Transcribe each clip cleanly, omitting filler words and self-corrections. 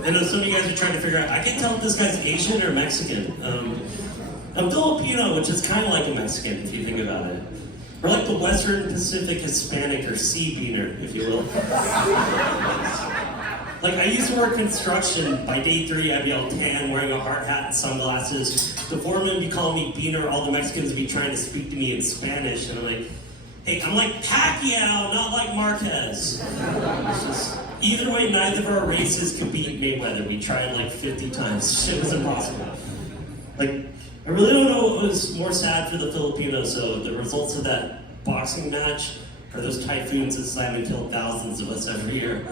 I know some of you guys are trying to figure out, I can't tell if this guy's Asian or Mexican. I'm Filipino, which is kind of like a Mexican, if you think about it. We're like the Western Pacific Hispanic, or sea beaner, if you will. Like, I used to work construction. By day 3, I'd be all tan, wearing a hard hat and sunglasses. The foreman would be calling me beaner, all the Mexicans would be trying to speak to me in Spanish, and I'm like, hey, I'm like Pacquiao, not like Marquez. It's just, either way, neither of our races could beat Mayweather. We tried like 50 times. Shit was impossible. Like, I really don't know what was more sad for the Filipinos, so the results of that boxing match, or those typhoons that slam and kill thousands of us every year.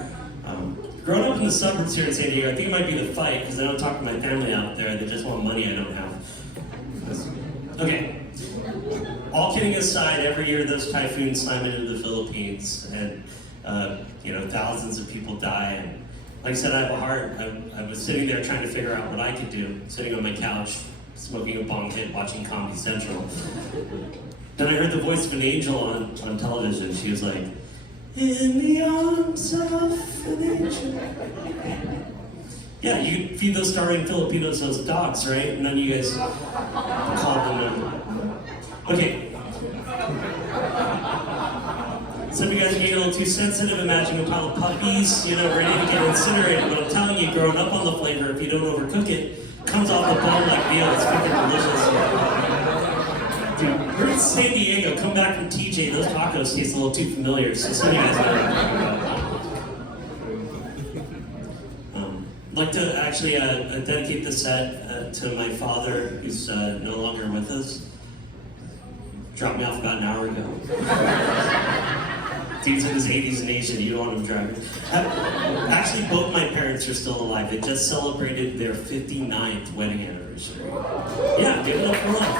Growing up in the suburbs here in San Diego, I think it might be the fight, because I don't talk to my family out there. They just want money I don't have. Okay. All kidding aside, every year those typhoons slam into the Philippines, and thousands of people die. And like I said, I have a heart. I was sitting there trying to figure out what I could do, sitting on my couch, smoking a bong hit, watching Comedy Central. Then I heard the voice of an angel on television. She was like, "In the arms of an angel." Yeah, you feed those starving Filipinos those dogs, right? None of you guys called them. Okay. Some of you guys are getting a little too sensitive. Imagine a pile of puppies, ready to get incinerated. But I'm telling you, growing up on the flavor, if you don't overcook it, comes off the bone like veal. It's fucking delicious. Dude, we're in San Diego. Come back from TJ. Those tacos taste a little too familiar. So some of you guys know. I'd like to actually dedicate this set to my father, who's no longer with us. Dropped me off about an hour ago. Dude's in his 80s and Asian, you don't want him driving. Actually, both my parents are still alive. They just celebrated their 59th wedding anniversary. Yeah, give it up for love.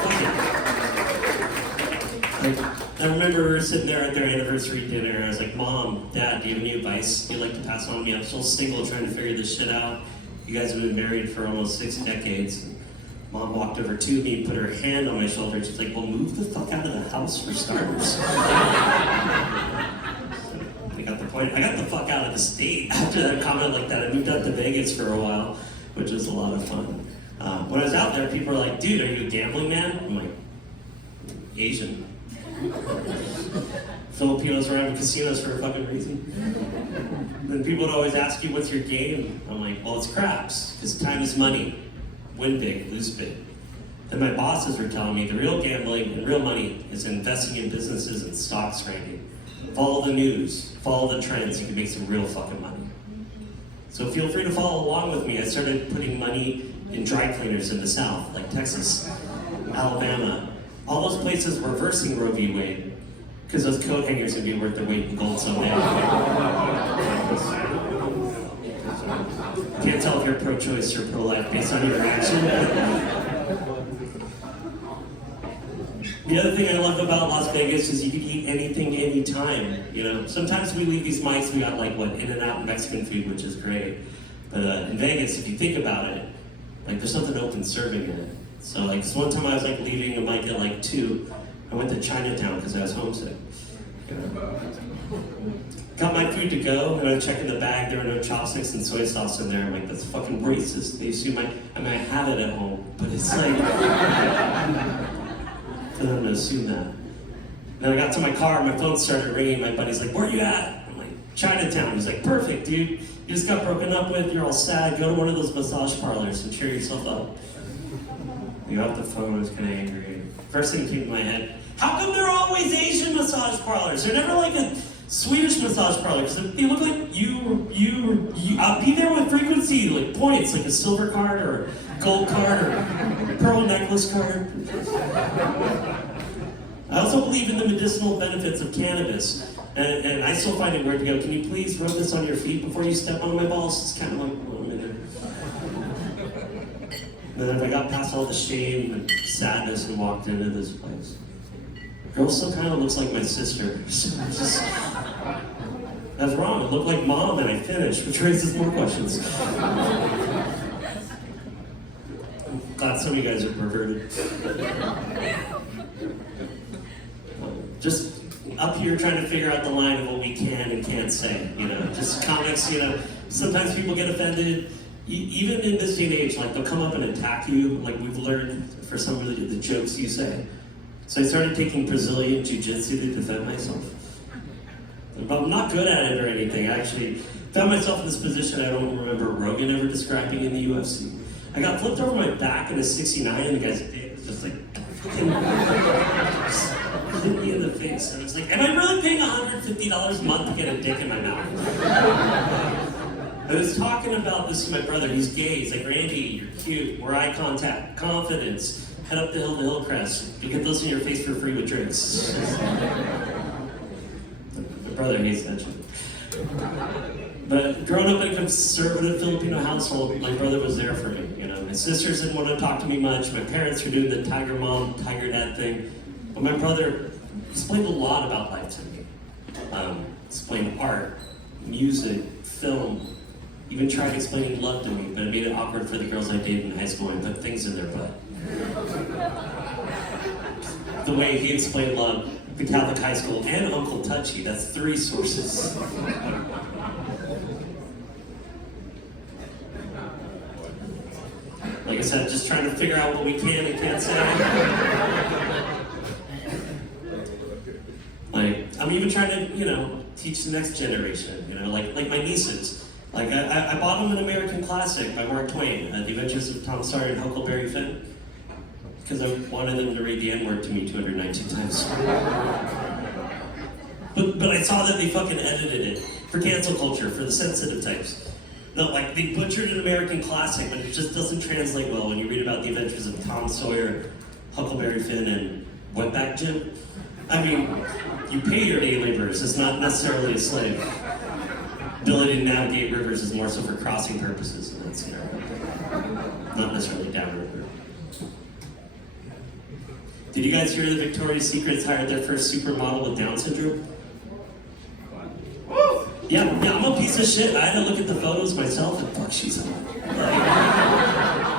I remember we were sitting there at their anniversary dinner, and I was like, Mom, Dad, do you have any advice you'd like to pass on to me? I'm still single, trying to figure this shit out. You guys have been married for almost 6 decades. Mom walked over to me, put her hand on my shoulder, and she's like, well, move the fuck out of the house for starters. I got the point. I got the fuck out of the state after that comment like that. I moved out to Vegas for a while, which was a lot of fun. When I was out there, people were like, dude, are you a gambling man? I'm like, Asian. Filipinos are having casinos for a fucking reason. Then people would always ask you, what's your game? I'm like, well, it's craps, because time is money. Win big, lose big. Then my bosses were telling me the real gambling and real money is investing in businesses and stocks trading. Follow the news, follow the trends, you can make some real fucking money. So feel free to follow along with me. I started putting money in dry cleaners in the South, like Texas, Alabama. All those places reversing Roe v. Wade, because those coat hangers are going to be worth their weight in gold someday. Can't tell if you're pro-choice or pro-life based on your reaction. The other thing I love about Las Vegas is you can eat anything, anytime. Sometimes we leave these mics, we got In-N-Out Mexican food, which is great. But in Vegas, if you think about it, there's something open serving in it. So this one time I was leaving a mic at 2, I went to Chinatown because I was homesick. Got my food to go, and I checked in the bag, there were no chopsticks and soy sauce in there. I'm like, that's fucking racist. They assume I have it at home, but it's I'm gonna assume that. Then I got to my car, my phone started ringing, my buddy's like, where are you at? I'm like, Chinatown. He's like, perfect, dude. You just got broken up with, you're all sad, go to one of those massage parlors and cheer yourself up. I got off the phone, I was kind of angry. First thing came to my head, how come they're always Asian massage parlors? They're never a Swedish massage parlor, because they look like you I'll be there with frequency, points, a silver card or gold card or pearl necklace card. I also believe in the medicinal benefits of cannabis, and I still find it weird to go, can you please rub this on your feet before you step on my balls? It's kind of like, well, I'm in there. And then if I got past all the shame and sadness and walked into this place, the girl still kind of looks like my sister. That's wrong. It looked like Mom and I finished, which raises more questions. I'm glad some of you guys are perverted. Just up here trying to figure out the line of what we can and can't say. Just comics, sometimes people get offended. even in this day and age, like they'll come up and attack you. Like we've learned for some of the jokes you say. So I started taking Brazilian Jiu-Jitsu to defend myself. But I'm not good at it or anything. I actually found myself in this position I don't remember Rogan ever describing in the UFC. I got flipped over my back in a 69 and the guy's dick was just like hit me in the face. And I was like, am I really paying $150 a month to get a dick in my mouth? I was talking about this to my brother. He's gay. He's like, Randy, you're cute. We're eye contact, confidence. Head up the hill to Hillcrest. You get those in your face for free with drinks. My brother hates that shit. But growing up in a conservative Filipino household, my brother was there for me. You know, my sisters didn't want to talk to me much. My parents were doing the tiger mom, tiger dad thing. But my brother explained a lot about life to me. Explained art, music, film. Even tried explaining love to me, but it made it awkward for the girls I dated in high school and put things in their butt. The way he explained love, the Catholic high school, and Uncle Touchy, that's 3 sources. Like I said, just trying to figure out what we can and can't say. Like, I'm even trying to, you know, teach the next generation, you know, like my nieces. Like, I bought them an American classic by Mark Twain, The Adventures of Tom Sawyer and Huckleberry Finn, because I wanted them to read the N-word to me 219 times. But I saw that they fucking edited it for cancel culture, for the sensitive types. No, like, they butchered an American classic, but it just doesn't translate well when you read about the adventures of Tom Sawyer, Huckleberry Finn, and Wetback Jim. I mean, you pay your day laborers, it's not necessarily a slave. Ability to navigate rivers is more so for crossing purposes, and that's, you know, not necessarily downriver. Did you guys hear that Victoria's Secret's hired their first supermodel with Down syndrome? Yeah, I'm a piece of shit. I had to look at the photos myself and fuck, she's hot.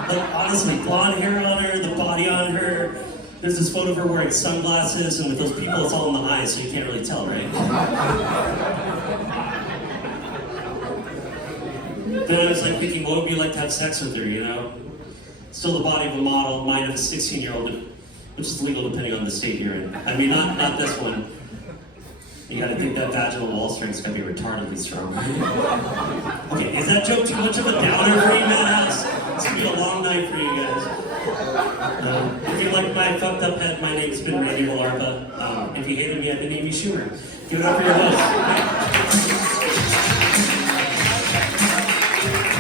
Like honestly, blonde hair on her, the body on her. There's this photo of her wearing sunglasses, and with those people, it's all in the eyes, so you can't really tell, right? Then I was like thinking, what would it be like to have sex with her, you know? Still the body of a model, mind of a 16-year-old, which is legal depending on the state you're in. I mean, not this one. You gotta think that vaginal wall strength's gotta be retardedly strong. Okay, is that joke too much of a downer for you, man? It's gonna be a long night for you guys. If you like my fucked up head, my name's been Randy Villarba. If you hated me, I've been Amy Schumer. Give it up for your host.